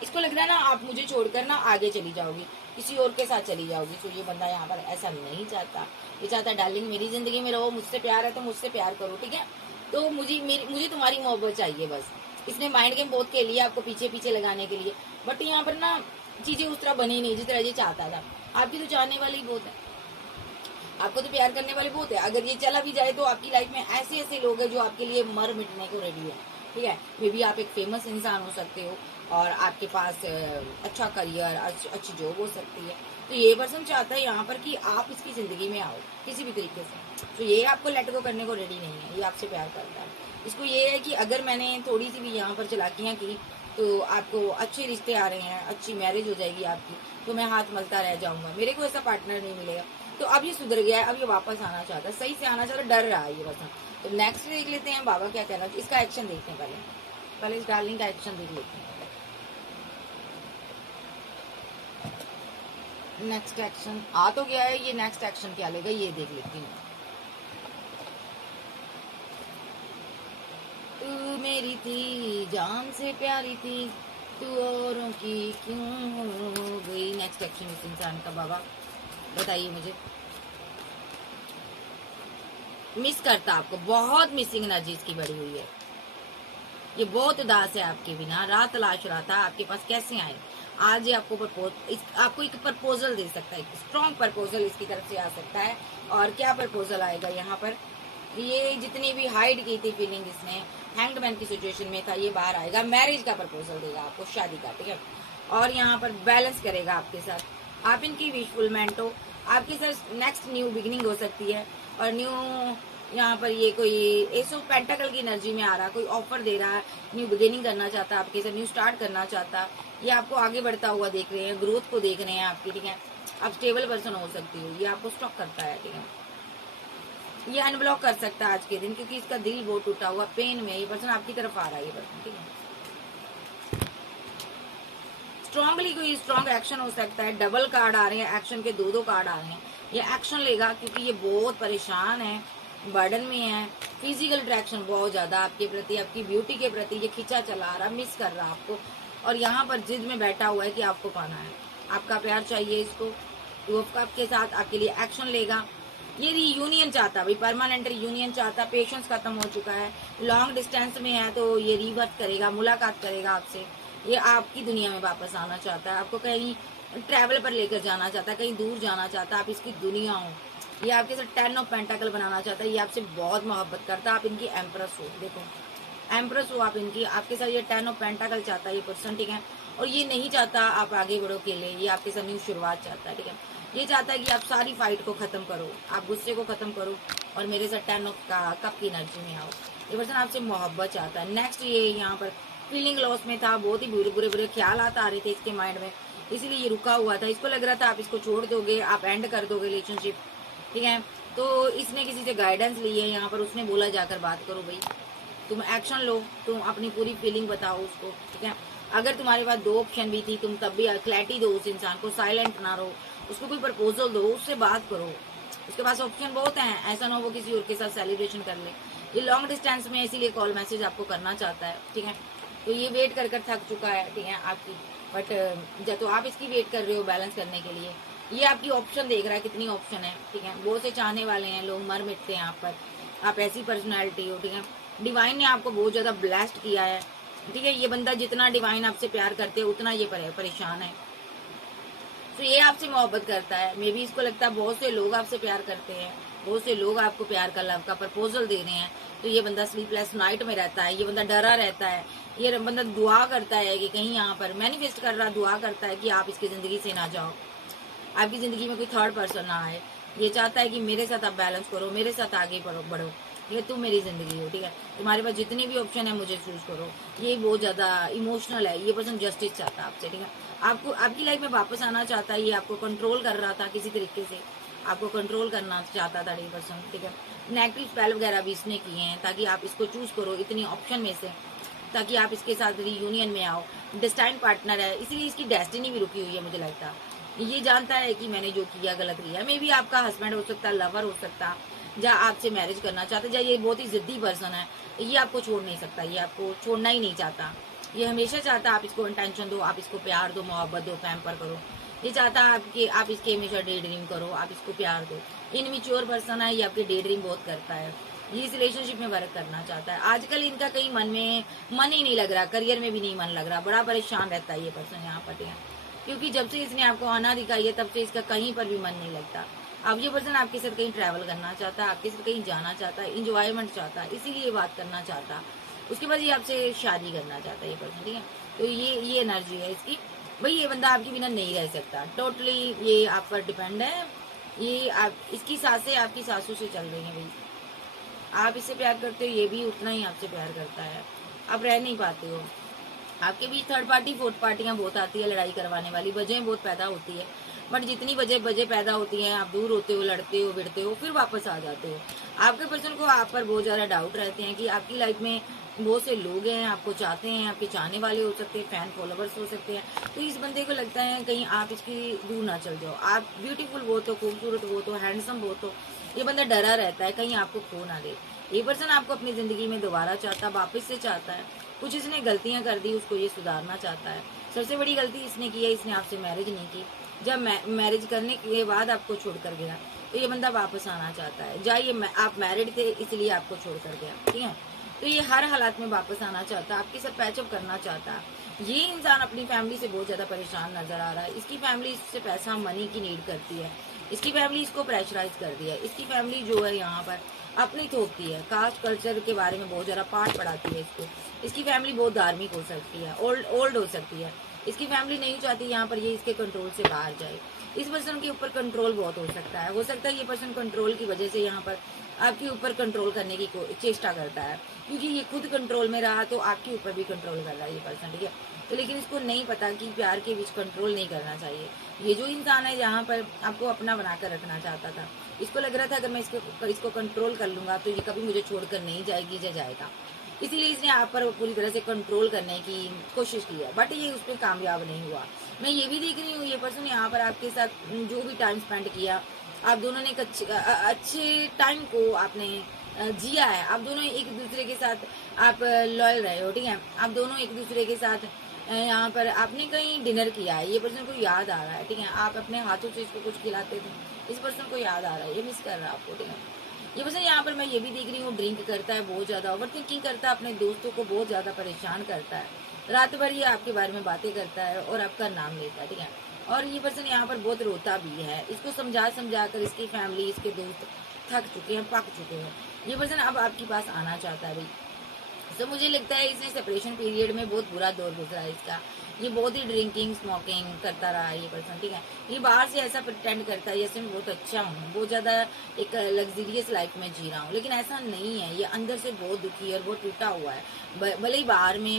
इसको लग रहा है ना आप मुझे छोड़कर ना आगे चली जाओगी, किसी और के साथ चली जाओगी। तो ये बंदा यहाँ पर ऐसा नहीं चाहता। ये चाहता है डार्लिंग मेरी जिंदगी में रहो, मुझसे प्यार है तो मुझसे प्यार करो, ठीक है। तो मुझे तुम्हारी मोहब्बत चाहिए बस। इसने माइंड गेम बहुत खेल लिया आपको पीछे पीछे लगाने के लिए, बट यहाँ पर ना चीजें उस तरह बनी नहीं जिस तरह ये चाहता था। आपकी तो चाहने वाली बहुत है, आपको तो प्यार करने वाले बहुत है। अगर ये चला भी जाए तो आपकी लाइफ में ऐसे ऐसे लोग हैं जो आपके लिए मर मिटने को रेडी है, ठीक है। मे बी आप एक फेमस इंसान हो सकते हो, और आपके पास अच्छा करियर, अच्छी जॉब हो सकती है। तो ये पर्सन चाहता है यहाँ पर कि आप इसकी जिंदगी में आओ किसी भी तरीके से। तो ये आपको लेट गो करने को रेडी नहीं है, ये आपसे प्यार करता है। इसको ये है कि अगर मैंने थोड़ी सी भी यहाँ पर चालाकियाँ की तो आपको अच्छे रिश्ते आ रहे हैं, अच्छी मैरिज हो जाएगी आपकी, तो मैं हाथ मलता रह जाऊंगा, मेरे को ऐसा पार्टनर नहीं मिलेगा। तो अब ये सुधर गया है, अब ये वापस आना चाहता है, सही से आना चाहता है, डर रहा है ये पर्सन। तो नेक्स्ट देख लेते हैं बाबा क्या कहना चाहिए। इसका एक्शन देखते हैं, पहले इस डार्लिंग का एक्शन देख लेते हैं। नेक्स्ट एक्शन आ तो गया है, ये नेक्स्ट एक्शन क्या लेगा ये देख लेती हूँ। तू मेरी थी, जान से प्यारी थी, तू औरों की क्यों हो गई। नेक्स्ट एक्शन इस इंसान का बाबा बताइए मुझे। मिस करता आपको, बहुत मिसिंग एनर्जी इसकी बढ़ी हुई है। ये बहुत उदास है आपके बिना, रात तलाश रहा था आपके पास कैसे आए। आज ये आपको आपको एक प्रपोजल दे सकता है, स्ट्रॉन्ग प्रपोजल इसकी तरफ से आ सकता है। और क्या प्रपोजल आएगा यहाँ पर, ये जितनी भी हाइड की थी फीलिंग इसने हैंग्ड मैन की सिचुएशन में था, ये बाहर आएगा। मैरिज का प्रपोजल देगा आपको, शादी का, ठीक है। और यहाँ पर बैलेंस करेगा आपके साथ, आप इनकी विशफुलमेंट हो, आपके साथ नेक्स्ट न्यू बिगिनिंग हो सकती है, और न्यू यहाँ पर ये कोई एस ऑफ पेंटाकल की एनर्जी में आ रहा है, कोई ऑफर दे रहा है, न्यू बिगिनिंग करना चाहता है आपके साथ, न्यू स्टार्ट करना चाहता है, ये आपको आगे बढ़ता हुआ देख रहे हैं, ग्रोथ को देख रहे हैं आपकी, ठीक है। आप स्टेबल पर्सन हो सकती हो, ये आपको स्टॉक करता है, ठीक है। ये अनब्लॉक कर सकता है आज के दिन, क्योंकि इसका दिल बहुत टूटा हुआ, पेन में ये पर्सन आपकी तरफ आ रहा है, ये पर्सन, ठीक है। स्ट्रांगली कोई स्ट्रांग एक्शन हो सकता है, डबल कार्ड आ रहे हैं, एक्शन के दो कार्ड आ रहे हैं, ये एक्शन लेगा क्योंकि ये बहुत परेशान है, बर्डन में है, फिजिकल अट्रैक्शन बहुत ज्यादा आपके प्रति, आपकी ब्यूटी के प्रति ये खींचा चला रहा, मिस कर रहा आपको, और यहाँ पर जिद में बैठा हुआ है कि आपको पाना है, आपका प्यार चाहिए इसको, वो आपके साथ आपके लिए एक्शन लेगा। ये रियूनियन चाहता, भाई परमानेंट रियूनियन चाहता, पेशेंस खत्म हो चुका है, लॉन्ग डिस्टेंस में है तो ये रिवर्स करेगा, मुलाकात करेगा आपसे, ये आपकी दुनिया में वापस आना चाहता है, आपको कहीं ट्रैवल पर लेकर जाना चाहता है, कहीं दूर जाना चाहता है, आप इसकी दुनिया हो, ये आपके साथ 10 ऑफ पेंटाकल बनाना चाहता है, ये आपसे बहुत मोहब्बत करता है, आप इनकी एम्प्रेस हो, देखो एम्प्रेस हो आप इनकी, आपके साथ ये 10 ऑफ पेंटाकल चाहता है ये पर्सन, ठीक है। और ये नहीं चाहता आप आगे बढ़ो के लिए, ये आपके साथ न्यू शुरुआत चाहता है, ठीक है। ये चाहता है कि आप सारी फाइट को खत्म करो, आप गुस्से को खत्म करो और मेरे साथ 10 ऑफ कप की एनर्जी में आओ, ये पर्सन आपसे मोहब्बत चाहता है। नेक्स्ट ये यहाँ पर फीलिंग लॉस में था, बहुत ही बुरे बुरे बुरे ख्याल आ रहे थे इसके माइंड में, इसीलिए ये रुका हुआ था, इसको लग रहा था आप इसको छोड़ दोगे, आप एंड कर दोगे रिलेशनशिप, ठीक है। तो इसने किसी से गाइडेंस ली है यहाँ पर, उसने बोला जाकर बात करो भाई, तुम एक्शन लो, तुम अपनी पूरी फीलिंग बताओ उसको, ठीक है। अगर तुम्हारे पास 2 ऑप्शन भी थी, तुम तब भी क्लैरिटी दो उस इंसान को, साइलेंट ना रहो, उसको कोई प्रपोजल दो, उससे बात करो, उसके पास ऑप्शन बहुत हैं, ऐसा ना हो वो किसी और के साथ सेलिब्रेशन कर ले। ये लॉन्ग डिस्टेंस में इसीलिए कॉल मैसेज आपको करना चाहता है, ठीक है। तो ये वेट कर कर थक चुका है, ठीक है आपकी, बट जब तो आप इसकी वेट कर रहे हो बैलेंस करने के लिए, ये आपकी ऑप्शन देख रहा है, कितनी ऑप्शन है, ठीक है। बहुत से चाहने वाले हैं, लोग मर मिटते हैं आप पर, आप ऐसी पर्सनैलिटी हो, ठीक है। डिवाइन ने आपको बहुत ज्यादा ब्लेस्ड किया है, ठीक है। ये बंदा जितना डिवाइन आपसे प्यार करते हैं उतना ये परेशान है, तो ये आपसे मोहब्बत करता है, मे भी इसको लगता है बहुत से लोग आपसे प्यार करते हैं, बहुत से लोग आपको प्यार का लव का प्रपोजल दे रहे हैं, तो ये बंदा स्लीपलेस नाइट में रहता है, ये बंदा डरा रहता है, ये बंदा दुआ करता है कि कहीं यहाँ पर मैनिफेस्ट कर रहा, दुआ करता है कि आप इसकी जिंदगी से ना जाओ, आपकी जिंदगी में कोई थर्ड पर्सन ना आए, ये चाहता है कि मेरे साथ आप बैलेंस करो, मेरे साथ आगे बढ़ो, ये तुम मेरी जिंदगी हो, ठीक है। तुम्हारे पास जितने भी ऑप्शन है मुझे चूज करो, ये बहुत ज्यादा इमोशनल है, ये पर्सन जस्टिस चाहता है आपसे, ठीक है। आपको आपकी लाइफ में वापस आना चाहता है, ये आपको कंट्रोल कर रहा था किसी तरीके से, आपको कंट्रोल करना चाहता था ये पर्सन, ठीक है। नेगेटिव स्पेल वगैरह भी इसने किए हैं ताकि आप इसको चूज करो इतनी ऑप्शन में से, ताकि आप इसके साथ रियूनियन में आओ, डिस्टाइन पार्टनर है, इसीलिए इसकी डेस्टिनी भी रुकी हुई है, मुझे लगता है ये जानता है कि मैंने जो किया गलत किया। मे भी आपका हस्बैंड हो सकता, लवर हो सकता, या आपसे मैरिज करना चाहता, या ये बहुत ही जिद्दी पर्सन है, ये आपको छोड़ नहीं सकता, ये आपको छोड़ना ही नहीं चाहता, ये हमेशा चाहता आप इसको अटेंशन दो, आप इसको प्यार दो, मोहब्बत दो, पैम्पर करो, ये चाहता है आपके आप इसके हमेशा डे ड्रीम करो, आप इसको प्यार दो। इनमेच्योर पर्सन है, ये आपके डे ड्रीम बहुत करता है, ये इस रिलेशनशिप में वर्क करना चाहता है। आजकल इनका कहीं मन ही नहीं लग रहा, करियर में भी नहीं मन लग रहा, बड़ा परेशान रहता है ये पर्सन यहाँ पर, क्योंकि जब से इसने आपको आना दिखाई है तब से इसका कहीं पर भी मन नहीं लगता। अब ये पर्सन आपके साथ कहीं ट्रैवल करना चाहता है, आपके साथ कहीं जाना चाहता है, इंजॉयमेंट चाहता है, इसीलिए बात करना चाहता है, उसके बाद ये आपसे शादी करना चाहता है ये पर्सन, ठीक है। तो ये एनर्जी है इसकी, भाई ये बंदा आपके बिना नहीं रह सकता, टोटली ये आप पर डिपेंड है, ये आप इसकी सासें आपकी सासू से चल रही हैं, भाई आप इससे प्यार करते हो, ये भी उतना ही आपसे प्यार करता है, आप रह नहीं पाते हो, आपके बीच थर्ड पार्टी फोर्थ पार्टियां बहुत आती है, लड़ाई करवाने वाली वजह बहुत पैदा होती है, बट जितनी वजह पैदा होती है, आप दूर होते हो, लड़ते हो, भिड़ते हो, फिर वापस आ जाते हो। आपके पर्सन को आप पर बहुत ज्यादा डाउट रहते हैं कि आपकी लाइफ में बहुत से लोग हैं, आपको चाहते हैं, आपके चाहने वाले हो सकते हैं, फैन फॉलोवर्स हो सकते हैं, तो इस बंदे को लगता है कहीं आप इसकी दूर ना चल जाओ, आप ब्यूटीफुल बहुत हो, खूबसूरत बहुत हो, हैंडसम बहुत हो, ये बंदा डरा रहता है कहीं आपको खो ना दे। ये पर्सन आपको अपनी जिंदगी में दोबारा चाहता, वापस से चाहता है, कुछ इसने गलतियां कर दी, उसको ये सुधारना चाहता है। सबसे बड़ी गलती इसने की है, इसने आपसे मैरिज नहीं की, जब मैरिज करने के बाद आपको छोड़कर गया, तो ये बंदा वापस आना चाहता है, जाइए आप मैरिड थे इसलिए आपको छोड़कर गया, ठीक है। तो ये हर हालात में वापस आना चाहता है, आपके साथ पैचअप करना चाहता है। ये इंसान अपनी फैमिली से बहुत ज्यादा परेशान नजर आ रहा है, इसकी फैमिली इससे पैसा मनी की नीड करती है, इसकी फैमिली इसको प्रेशराइज कर दिया है, इसकी फैमिली जो है यहाँ पर अपनी थोपती है, कास्ट कल्चर के बारे में बहुत ज्यादा पाठ पढ़ाती है इसको, इसकी फैमिली बहुत धार्मिक हो सकती है, ओल्ड हो सकती है, इसकी फैमिली नहीं चाहती यहाँ पर ये इसके कंट्रोल से बाहर जाए, इस पर्सन के ऊपर कंट्रोल बहुत हो सकता है ये पर्सन कंट्रोल की वजह से यहाँ पर आपके ऊपर कंट्रोल करने की चेष्टा करता है, क्योंकि ये खुद कंट्रोल में रहा तो आपके ऊपर भी कंट्रोल कर रहा है ये पर्सन, ठीक है। तो लेकिन इसको नहीं पता कि प्यार के बीच कंट्रोल नहीं करना चाहिए। ये जो इंसान है यहाँ पर आपको अपना बनाकर रखना चाहता था, इसको लग रहा था अगर मैं इसको कंट्रोल कर लूंगा तो ये कभी मुझे छोड़कर नहीं जाएगी या जाएगा, इसीलिए इसने आप पर पूरी तरह से कंट्रोल करने की कोशिश की है, बट ये उस पर कामयाब नहीं हुआ। मैं ये भी देख रही हूँ ये पर्सन यहाँ पर आपके साथ जो भी टाइम स्पेंड किया, आप दोनों ने एक अच्छे टाइम को आपने जिया है, आप दोनों एक दूसरे के साथ आप लॉयल रहे हो, ठीक है। आप दोनों एक दूसरे के साथ यहाँ पर आपने कहीं डिनर किया है, ये पर्सन को याद आ रहा है, ठीक है। आप अपने हाथों से इसको कुछ खिलाते थे, इस पर्सन को याद आ रहा है, ये मिस कर रहा है आपको, ठीक है। ये पर्सन यहाँ पर मैं ये भी देख रही हूँ ड्रिंक करता है, बहुत ज्यादा ओवर थिंकिंग करता है, अपने दोस्तों को बहुत ज्यादा परेशान करता है, रात भर ये आपके बारे में बातें करता है और आपका नाम लेता है, ठीक है। और ये पर्सन यहाँ पर बहुत रोता भी है, इसको समझा समझा कर इसकी फैमिली इसके दोस्त थक चुके हैं, पक चुके हैं। ये पर्सन अब आपके पास आना चाहता है भाई। तो मुझे लगता है इसने सेपरेशन पीरियड में बहुत बुरा दौर गुजरा है इसका, ये बहुत ही ड्रिंकिंग स्मोकिंग करता रहा ये पर्सन, ठीक है। ये बाहर से ऐसा प्रिटेंड करता है जैसे मैं बहुत अच्छा हूँ, बहुत ज्यादा एक लग्जरियस लाइफ में जी रहा हूँ, लेकिन ऐसा नहीं है। ये अंदर से बहुत दुखी है और बहुत टूटा हुआ है। भले ही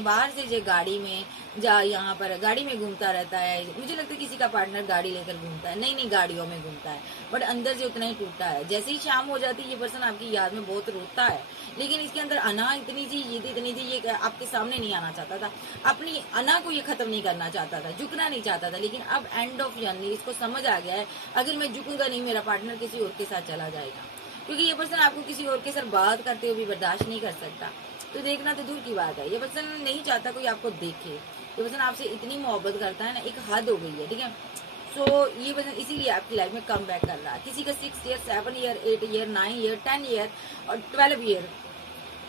बाहर से जो गाड़ी में यहाँ पर गाड़ी में घूमता रहता है, मुझे लगता है किसी का पार्टनर गाड़ी लेकर घूमता है, नई गाड़ियों में घूमता है, बट अंदर से उतना ही टूटा है। जैसे ही शाम हो जाती है ये पर्सन आपकी याद में बहुत रोता है, लेकिन इसके अंदर अना इतनी थी, ये इतनी थी, ये आपके सामने नहीं आना चाहता था, अपनी अना को ये खत्म नहीं करना चाहता था, झुकना नहीं चाहता था। लेकिन अब एंड ऑफ जर्नी इसको समझ आ गया है, अगर मैं झुकूंगा नहीं मेरा पार्टनर किसी और के साथ चला जाएगा, क्योंकि ये पर्सन आपको किसी और के साथ बात करते हुए भी बर्दाश्त नहीं कर सकता। तो देखना तो दूर की बात है, ये पर्सन नहीं चाहता कोई आपको देखे, ये पर्सन आपसे इतनी मोहब्बत करता है ना, एक हद हो गई है, ठीक है। सो ये पर्सन इसीलिए आपकी लाइफ में कम बैक कर रहा है। किसी का 6 year 7 year 8 year 9 year 10 year और 12 ईयर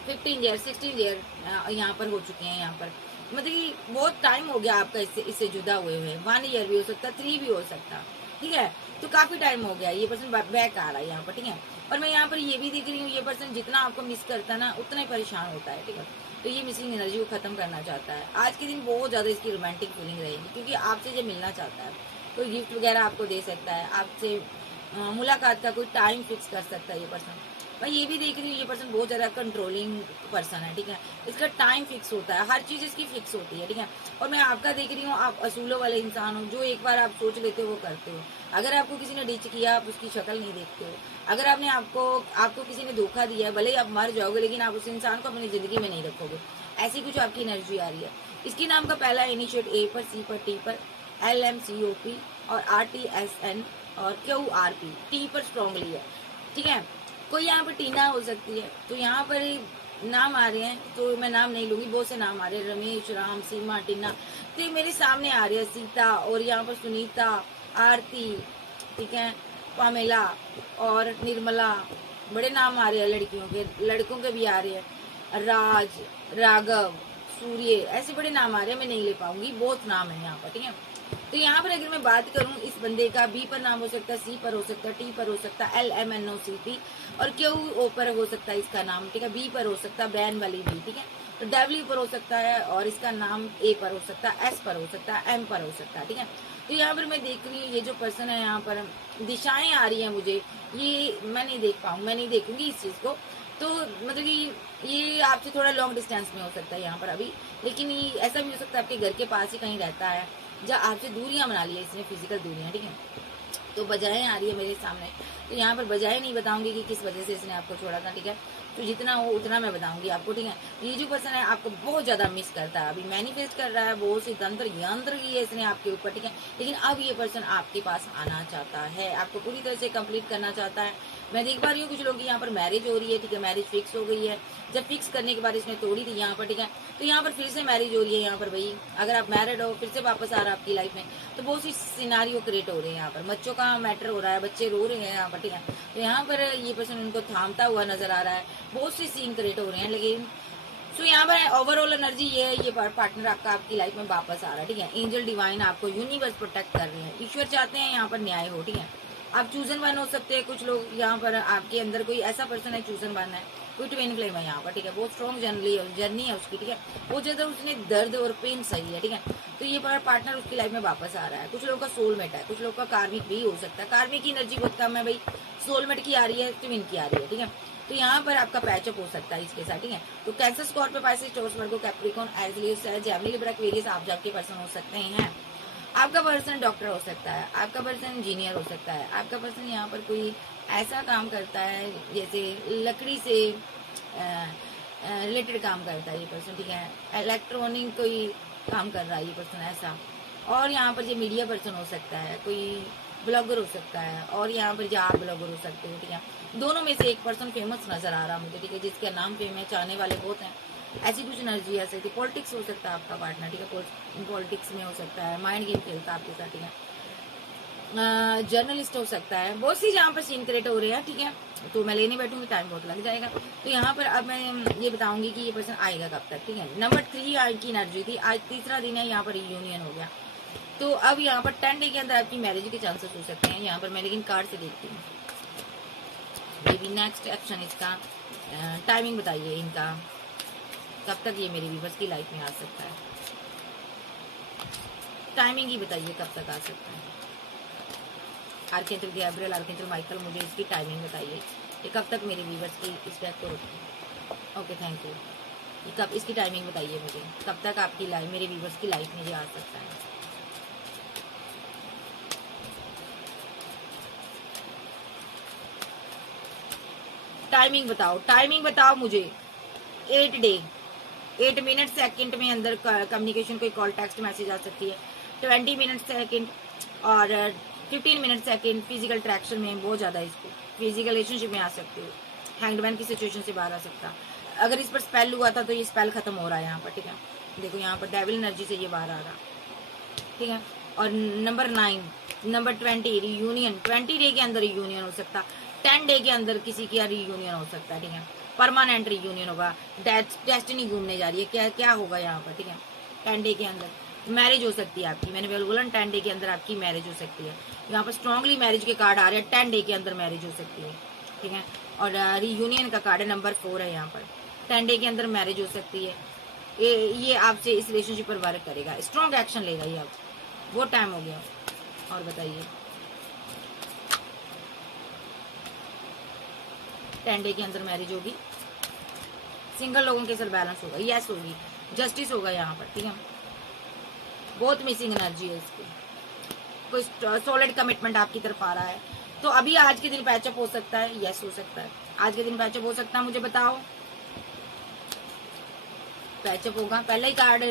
15 ईयर 16 ईयर यहाँ पर हो चुके हैं। यहाँ पर मतलब कि बहुत टाइम हो गया आपका इससे जुदा हुए हुए, 1 ईयर भी हो सकता, 3 भी हो सकता, ठीक है। तो काफी टाइम हो गया, ये पर्सन बैक आ रहा है यहाँ पर, ठीक है। और मैं यहाँ पर ये भी देख रही हूँ ये पर्सन जितना आपको मिस करता है ना उतना ही परेशान होता है, ठीक है। तो ये मिसिंग एनर्जी को खत्म करना चाहता है। आज के दिन बहुत ज्यादा इसकी रोमांटिक फीलिंग रहेगी, क्योंकि आपसे जब मिलना चाहता है कोई गिफ्ट वगैरह आपको दे सकता है, आपसे मुलाकात का कोई टाइम फिक्स कर सकता है ये पर्सन। मैं ये भी देख रही हूँ ये पर्सन बहुत ज्यादा कंट्रोलिंग पर्सन है, ठीक है। इसका टाइम फिक्स होता है, हर चीज इसकी फिक्स होती है, ठीक है। और मैं आपका देख रही हूँ आप असूलों वाले इंसान हो, जो एक बार आप सोच लेते हो वो करते हो। अगर आपको किसी ने डिच किया आप उसकी शक्ल नहीं देखते हो, अगर आपको किसी ने धोखा दिया है, भले ही आप मर जाओगे लेकिन आप उस इंसान को अपनी जिंदगी में नहीं रखोगे, ऐसी कुछ आपकी एनर्जी आ रही है। इसकी नाम का पहला इनिशिएट ए पर, सी पर, टी पर, LMCOP और RTSN और QRP, टी पर स्ट्रांगली है, ठीक है। कोई यहाँ पर टीना हो सकती है, तो यहाँ पर नाम आ रहे हैं, तो मैं नाम नहीं लूंगी, बहुत से नाम आ रहे हैं, रमेश, राम, सीमा, टीना, तो ये मेरे सामने आ रहे हैं, सीता और यहाँ पर सुनीता, आरती, ठीक है, पामेला और निर्मला, बड़े नाम आ रहे हैं लड़कियों के, लड़कों के भी आ रहे हैं, राज, राघव, सूर्य, ऐसे बड़े नाम आ रहे हैं, मैं नहीं ले पाऊंगी, बहुत नाम है यहाँ पर, ठीक है। तो यहाँ पर अगर मैं बात करूँ इस बंदे का, बी पर नाम हो सकता है, सी पर हो सकता है, टी पर हो सकता है, LMNOCP और QO पर हो सकता है इसका नाम, ठीक है। बी पर हो सकता है, बैन वाली बी, ठीक है। तो W पर हो सकता है और इसका नाम A पर हो सकता है, S पर हो सकता है, M पर हो सकता है, ठीक है। तो यहाँ पर मैं देख रही हूँ ये जो पर्सन है, यहाँ पर दिशाएं आ रही है मुझे, ये मैं नहीं देख पाऊँ, मैं नहीं देखूंगी इस चीज को। तो मतलब कि ये आपसे थोड़ा लॉन्ग डिस्टेंस में हो सकता है यहाँ पर अभी, लेकिन ये ऐसा भी हो सकता है आपके घर के पास ही कहीं रहता है, जहाँ आपसे दूरियां बना ली है इसने, फिजिकल दूरियां, ठीक है। तो बजाय आ रही है मेरे सामने, तो यहाँ पर बजाय नहीं बताऊंगी कि किस वजह से इसने आपको छोड़ा था, ठीक है। तो जितना हो उतना मैं बताऊंगी आपको, ठीक है। ये जो पर्सन है आपको बहुत ज्यादा मिस करता है, अभी मैनिफेस्ट कर रहा है, बहुत सी तंत्र यंत्र की है इसने आपके ऊपर, ठीक है। लेकिन अब ये पर्सन आपके पास आना चाहता है, आपको पूरी तरह से कंप्लीट करना चाहता है। मैं देख पा रही हूँ कुछ लोग यहाँ पर मैरिज हो रही है, ठीक है, मैरिज फिक्स हो गई है। जब फिक्स करने के बाद इसने तोड़ी थी यहाँ पर, ठीक है, तो यहाँ पर फिर से मैरिज हो रही है यहाँ पर भाई। अगर आप मैरिड हो फिर से वापस आ रहा है आपकी लाइफ में, तो बहुत सी सिनारियो क्रिएट हो रहे हैं यहाँ पर, बच्चों का मैटर हो रहा है, बच्चे रो रहे हैं यहाँ पर, ठीक है। तो यहाँ पर ये पर्सन उनको थामता हुआ नजर आ रहा है, बहुत सी सीन क्रिएट हो रहे हैं। लेकिन सो यहाँ पर ओवरऑल एनर्जी ये है, ये पार्टनर आपका आपकी लाइफ में वापस आ रहा है, ठीक है। एंजल डिवाइन आपको यूनिवर्स प्रोटेक्ट कर रहे हैं, ईश्वर चाहते हैं यहाँ पर न्याय हो, ठीक है। आप चूजन वन हो सकते हैं। कुछ लोग यहाँ पर आपके अंदर कोई ऐसा पर्सन है चूजन वन है, कोई ट्विन फ्लेम है यहाँ पर, ठीक है, बहुत स्ट्रॉन्ग जर्नी है उसकी, ठीक है, बहुत ज्यादा उसने दर्द और पेन सही है, ठीक है। तो ये पार्टनर उसकी लाइफ में वापस आ रहा है। कुछ लोगों का सोलमेट है, कुछ लोगों का कार्मिक भी हो सकता है। कार्मिक की एनर्जी बहुत कम है भाई, सोलमेट की आ रही है, ट्विन की आ रही है, ठीक है। तो यहाँ पर आपका पैचअप हो सकता है इसके साथ, ठीक है। तो कैंसर, स्कॉर्पियो, पाइसेस, टॉरस, वर्गो, कैप्रिकॉर्न, एरीज, लियो, सैजिटेरियस, जेमिनी, लिब्रा, एक्वेरियस आप जाके पर्सन हो सकते हैं। आपका पर्सन डॉक्टर हो सकता है, आपका पर्सन इंजीनियर हो सकता है, आपका पर्सन यहाँ पर कोई ऐसा काम करता है जैसे लकड़ी से रिलेटेड काम करता है ये पर्सन, ठीक है, इलेक्ट्रॉनिक कोई काम कर रहा है ये पर्सन ऐसा। और यहाँ पर ये मीडिया पर्सन हो सकता है, कोई ब्लॉगर हो सकता है, और यहाँ पर आप ब्लॉगर हो सकते हो, ठीक है। दोनों में से एक पर्सन फेमस नजर आ रहा मुझे, ठीक है, जिसका नाम फेम है, चाहने वाले बहुत हैं, ऐसी कुछ एनर्जी आ सकती है। पॉलिटिक्स हो सकता है आपका पार्टनर, ठीक है, पॉलिटिक्स में हो सकता है, माइंड गेम खेलता है आपके साथ, ठीक है। जर्नलिस्ट हो सकता है, बहुत सी जहाँ पर सीन क्रिएट हो रहे हैं, ठीक है। तो मैं लेने बैठूंगी टाइम बहुत लग जाएगा। तो यहाँ पर अब मैं ये बताऊंगी कि ये पर्सन आएगा कब तक, ठीक है। नंबर 3 आज की एनर्जी थी, आज तीसरा दिन है, यहाँ पर यूनियन हो गया। तो अब यहाँ पर 10 डे के अंदर आपकी मैरिज के चांसेस हो सकते हैं। यहाँ पर मैं लेकिन कार्ड से देखती हूँ। ये भी नेक्स्ट एक्शन इसका टाइमिंग बताइए इनका, कब तक ये मेरी व्यूअर्स की लाइफ में आ सकता है। टाइमिंग ही बताइए कब तक आ सकता है। आर्कएंजल गैब्रियल, आर्कएंजल माइकल, मुझे इसकी टाइमिंग बताइए कि कब तक मेरे व्यूअर्स की इस बैग को रोकें। Okay, thank you. कब इसकी टाइमिंग बताइए मुझे, कब तक आपकी लाइफ, मेरे व्यूअर्स की लाइफ में ये आ सकता है। टाइमिंग बताओ, टाइमिंग बताओ मुझे। 8 डे, 8 मिनट सेकंड में अंदर कम्युनिकेशन, कोई कॉल, टेक्स्ट, मैसेज आ सकती है। 20 मिनट सेकंड और 15 मिनट सेकंड फिजिकल ट्रैक्शन में बहुत ज्यादा इसको फिजिकल रिलेशनशिप में आ सकते हो। हैंगमैन की सिचुएशन से बाहर आ सकता। अगर इस पर स्पेल हुआ था तो ये स्पेल खत्म हो रहा है यहाँ पर, ठीक है। देखो यहाँ पर डेविल एनर्जी से ये बाहर आ रहा, ठीक है। और नंबर 9, नंबर 20 रियूनियन, 20 डे के अंदर रियूनियन हो सकता, 10 डे के अंदर किसी की रियूनियन हो सकता है, ठीक है। परमानेंट रियूनियन होगा, डेस्टिनी घूमने जा रही है, क्या क्या होगा यहाँ पर, ठीक है। 10 डे के अंदर मैरिज हो सकती है आपकी, मैंने बोला 10 डे के अंदर आपकी मैरिज हो सकती है। यहाँ पर स्ट्रांगली मैरिज के कार्ड आ रहे हैं, 10 डे के अंदर मैरिज हो सकती है, ठीक है। और रियूनियन का कार्ड है, नंबर 4 है यहाँ पर, 10 डे के अंदर मैरिज हो सकती है। ये आपसे इस रिलेशनशिप पर वर्क करेगा, स्ट्रॉन्ग एक्शन लेगा ये, अब बहुत टाइम हो गया। और बताइए 10 डे के अंदर मैरिज होगी, सिंगल लोगों के साथ बैलेंस होगा, यस होगी, जस्टिस होगा यहाँ पर, ठीक है। बहुत मिसिंग एनर्जी है इसकी, कोई सॉलिड कमिटमेंट आपकी तरफ आ रहा है। तो अभी आज के दिन पैचअप हो सकता है, यस हो सकता है, आज के दिन पैचअप हो सकता है, मुझे बताओ पैचअप होगा। पहला ही कार्ड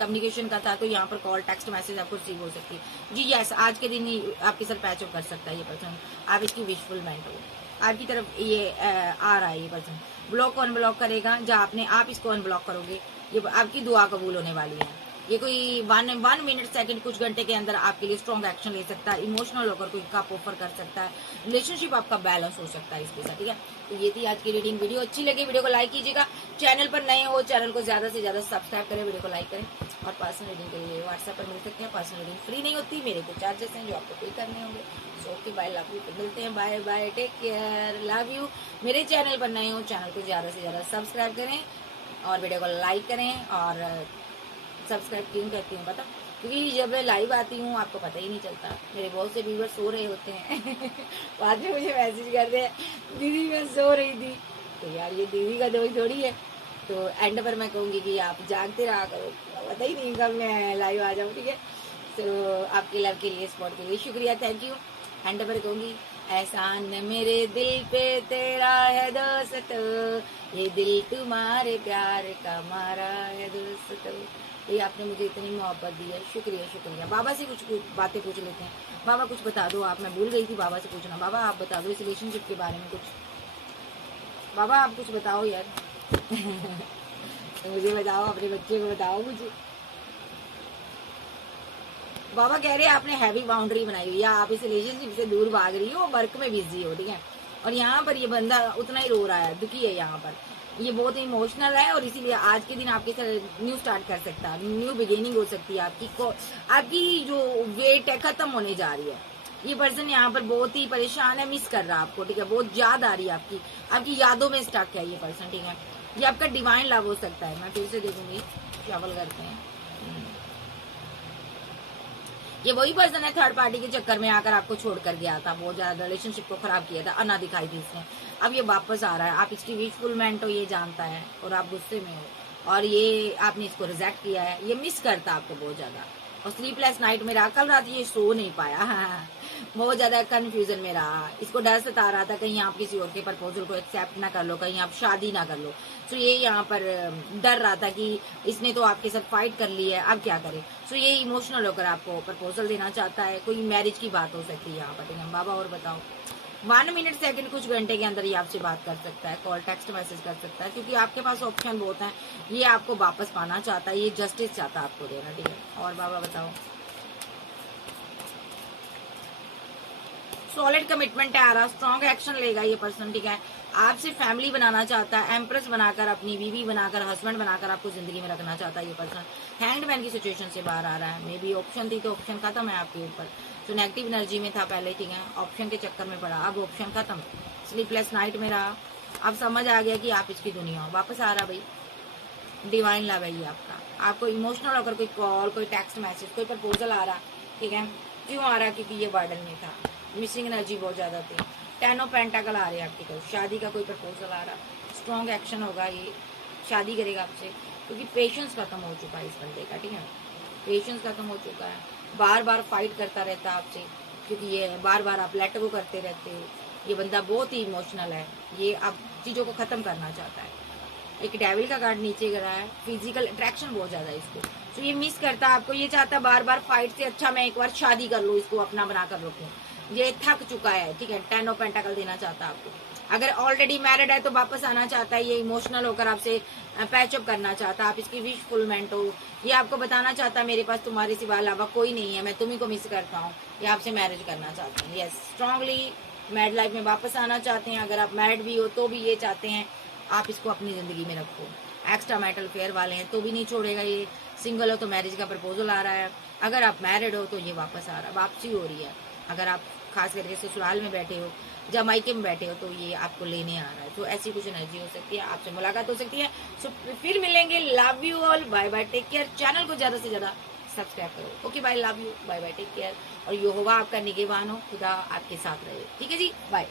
कम्युनिकेशन का था, तो यहाँ पर कॉल, टेक्स्ट, मैसेज आपको रिसीव हो सकती है जी, यस, आज के दिन ही आपके साथ पैचअप कर सकता है ये पर्सन। आप इसकी विशफुलमेंट हो, आपकी तरफ ये आ रहा है ये पर्सन। ब्लॉक को अनब्लॉक करेगा, जहाँ आपने आप इसको अनब्लॉक करोगे, ये आपकी दुआ कबूल होने वाली है। ये कोई 1 मिनट सेकंड, कुछ घंटे के अंदर आपके लिए स्ट्रॉन्ग एक्शन ले सकता है, इमोशनल होकर कोई कप ऑफर कर सकता है, रिलेशनशिप आपका बैलेंस हो सकता है इसके साथ, ठीक है। तो ये थी आज की रीडिंग। वीडियो अच्छी लगी वीडियो को लाइक कीजिएगा, चैनल पर नए हो चैनल को ज्यादा से ज्यादा सब्सक्राइब करें, वीडियो को लाइक करें। और पर्सनल रीडिंग के लिए व्हाट्सएप पर मिल सकते हैं, पर्सनल रीडिंग फ्री नहीं होती, मेरे को चार्जेस हैं जो आपको पे करने होंगे। So okay, bye, love you, मिलते हैं, bye bye, take care, love you. मेरे चैनल पर नए हो चैनल को ज्यादा से ज्यादा सब्सक्राइब करें और वीडियो को लाइक करें। और सब्सक्राइब क्यों करती हूँ पता, क्योंकि जब मैं लाइव आती हूँ आपको पता ही नहीं चलता, मेरे बहुत से व्यूअर्स सो रहे होते हैं बाद में मुझे मैसेज करते हैं दीदी मैं सो रही थी। तो यार ये दीदी का दोष थोड़ी है। तो एंड पर मैं कहूँगी कि आप जागते रहा करो, पता ही नहीं कब मैं लाइव आ जाऊँ, ठीक है। तो आपके लव के लिए, सपोर्ट के लिए शुक्रिया, थैंक यू। एंड पर कहूँगी एहसान मेरे दिल पे तेरा है दोस्त, ये दिल तुम्हारे प्यार का मारा है दोस्त। ये आपने मुझे इतनी मोहब्बत दी है, शुक्रिया शुक्रिया। बाबा से कुछ बातें पूछ लेते हैं। बाबा कुछ बता दो आप, मैं भूल गई थी बाबा से पूछना। बाबा आप बता दो इस रिलेशनशिप के बारे में कुछ, बाबा आप कुछ बताओ यार तो मुझे बताओ, अपने बच्चे को बताओ मुझे। बाबा कह रहे हैं आपने हैवी बाउंड्री बनाई हुई, या आप इस रिलेशनशिप से दूर भाग रही हो, वर्क में बिजी हो, ठीक है। और यहाँ पर ये बंदा उतना ही रो रहा है, दुखी है यहाँ पर, ये बहुत इमोशनल है। और इसीलिए आज के दिन आपके साथ न्यू स्टार्ट कर सकता है, न्यू बिगिनिंग हो सकती है आपकी जो वेट है खत्म होने जा रही है। ये पर्सन यहाँ पर बहुत ही परेशान है, मिस कर रहा है आपको, ठीक है, बहुत याद आ रही है आपकी, आपकी यादों में स्टक है ये पर्सन, ठीक है। ये आपका डिवाइन लव हो सकता है। मैं फिर से देखूंगी, ट्रैवल करते हैं। ये वही पर्सन है थर्ड पार्टी के चक्कर में आकर आपको छोड़ कर गया था, बहुत ज्यादा रिलेशनशिप को खराब किया था, अना दिखाई थी इसने। अब ये वापस आ रहा है, आप इसकी विशफुलमेंट हो ये जानता है, और आप गुस्से में हो, और ये आपने इसको रिजेक्ट किया है। ये मिस करता आपको बहुत ज्यादा, और स्लीपलेस नाइट में रहा, कल रात ये सो नहीं पाया। हाँ, बहुत ज्यादा कंफ्यूजन में रहा, इसको डर सता रहा था कहीं आप किसी और के प्रपोजल को एक्सेप्ट ना कर लो, कहीं आप शादी ना कर लो। सो ये यहाँ पर डर रहा था कि इसने तो आपके साथ फाइट कर ली है, अब क्या करे। सो ये इमोशनल होकर आपको प्रपोजल देना चाहता है, कोई मैरिज की बात हो सकती है यहाँ पर, ठीक है। बाबा और बताओ, 1 मिनट सेकंड कुछ घंटे के अंदर ये आपसे बात कर सकता है, कॉल टेक्स्ट मैसेज कर सकता है, क्योंकि आपके पास ऑप्शन बहुत है। ये आपको वापस पाना चाहता है, ये जस्टिस चाहता है आपको देना, ठीक है। और बाबा बताओ, सॉलिड कमिटमेंट है आ रहा, स्ट्रॉन्ग एक्शन लेगा ये पर्सन, ठीक है। आपसे फैमिली बनाना चाहता है, एम्प्रेस बनाकर, अपनी बीवी बनाकर, हस्बैंड बनाकर आपको जिंदगी में रखना चाहता है ये पर्सन। हैंगमैन की सिचुएशन से बाहर आ रहा है, मे बी ऑप्शन थी तो ऑप्शन खत्म है आपके ऊपर, जो नेगेटिव एनर्जी में था पहले, ठीक है, ऑप्शन के चक्कर में पड़ा, अब ऑप्शन खत्म, स्लीपलेस नाइट में रहा, अब समझ आ गया कि आप इसकी दुनिया हो, वापस आ रहा भाई, डिवाइन लव है ये आपका। आपको इमोशनल होकर कोई कॉल, कोई टेक्स्ट मैसेज, कोई प्रपोजल आ रहा, ठीक है, क्यों आ रहा, क्योंकि ये बर्डन में था, मिसिंग एनर्जी बहुत ज्यादा थी। 10 ऑफ पेंटाकल आ रहे हैं आपकी तरफ, शादी का कोई प्रपोजल आ रहा, स्ट्रॉन्ग एक्शन होगा, ये शादी करेगा आपसे, क्योंकि पेशेंस खत्म हो चुका है इस बंदे का, ठीक है, पेशेंस खत्म हो चुका है, बार बार फाइट करता रहता है आपसे, क्योंकि ये बार बार आप लेट गो करते रहते हो। ये बंदा बहुत ही इमोशनल है, ये आप चीजों को खत्म करना चाहता है। एक डेविल का कार्ड नीचे गिरा है, फिजिकल अट्रैक्शन बहुत ज्यादा है इसको, तो ये मिस करता है आपको, ये चाहता है बार बार फाइट से अच्छा मैं एक बार शादी कर लूँ, इसको अपना बना कर रखूँ, ये थक चुका है, ठीक है। 10 ऑफ पेंटाकल देना चाहता है आपको। अगर ऑलरेडी मैरिड है तो वापस आना चाहता है, ये इमोशनल होकर आपसे पैचअप करना चाहता है, आप इसकी विश फुलमेंट हो, ये आपको बताना चाहता है मेरे पास तुम्हारे सिवा अलावा कोई नहीं है, मैं तुम्ही को मिस करता हूँ, ये आपसे मैरिज करना चाहते हैं। यस, स्ट्रांगली मैरिड लाइफ में वापस आना चाहते हैं। अगर आप मैरिड भी हो तो भी ये चाहते हैं आप इसको अपनी जिंदगी में रखो। एक्स्ट्रा मैरिटल फेयर वाले हैं तो भी नहीं छोड़ेगा ये। सिंगल हो तो मैरिज का प्रपोजल आ रहा है, अगर आप मैरिड हो तो ये वापस आ रहा है, वापसी हो रही है। अगर आप खास करके ससुराल में बैठे हो, जब मायके में बैठे हो, तो ये आपको लेने आ रहा है, तो ऐसी कुछ एनर्जी हो सकती है, आपसे मुलाकात हो सकती है। सो फिर मिलेंगे, love you all, bye bye, take care. Channel को ज्यादा से ज्यादा सब्सक्राइब करो। Okay bye, love you, bye bye, take care. और यहोवा आपका निगहबान हो, खुदा आपके साथ रहे, ठीक है जी, बाय।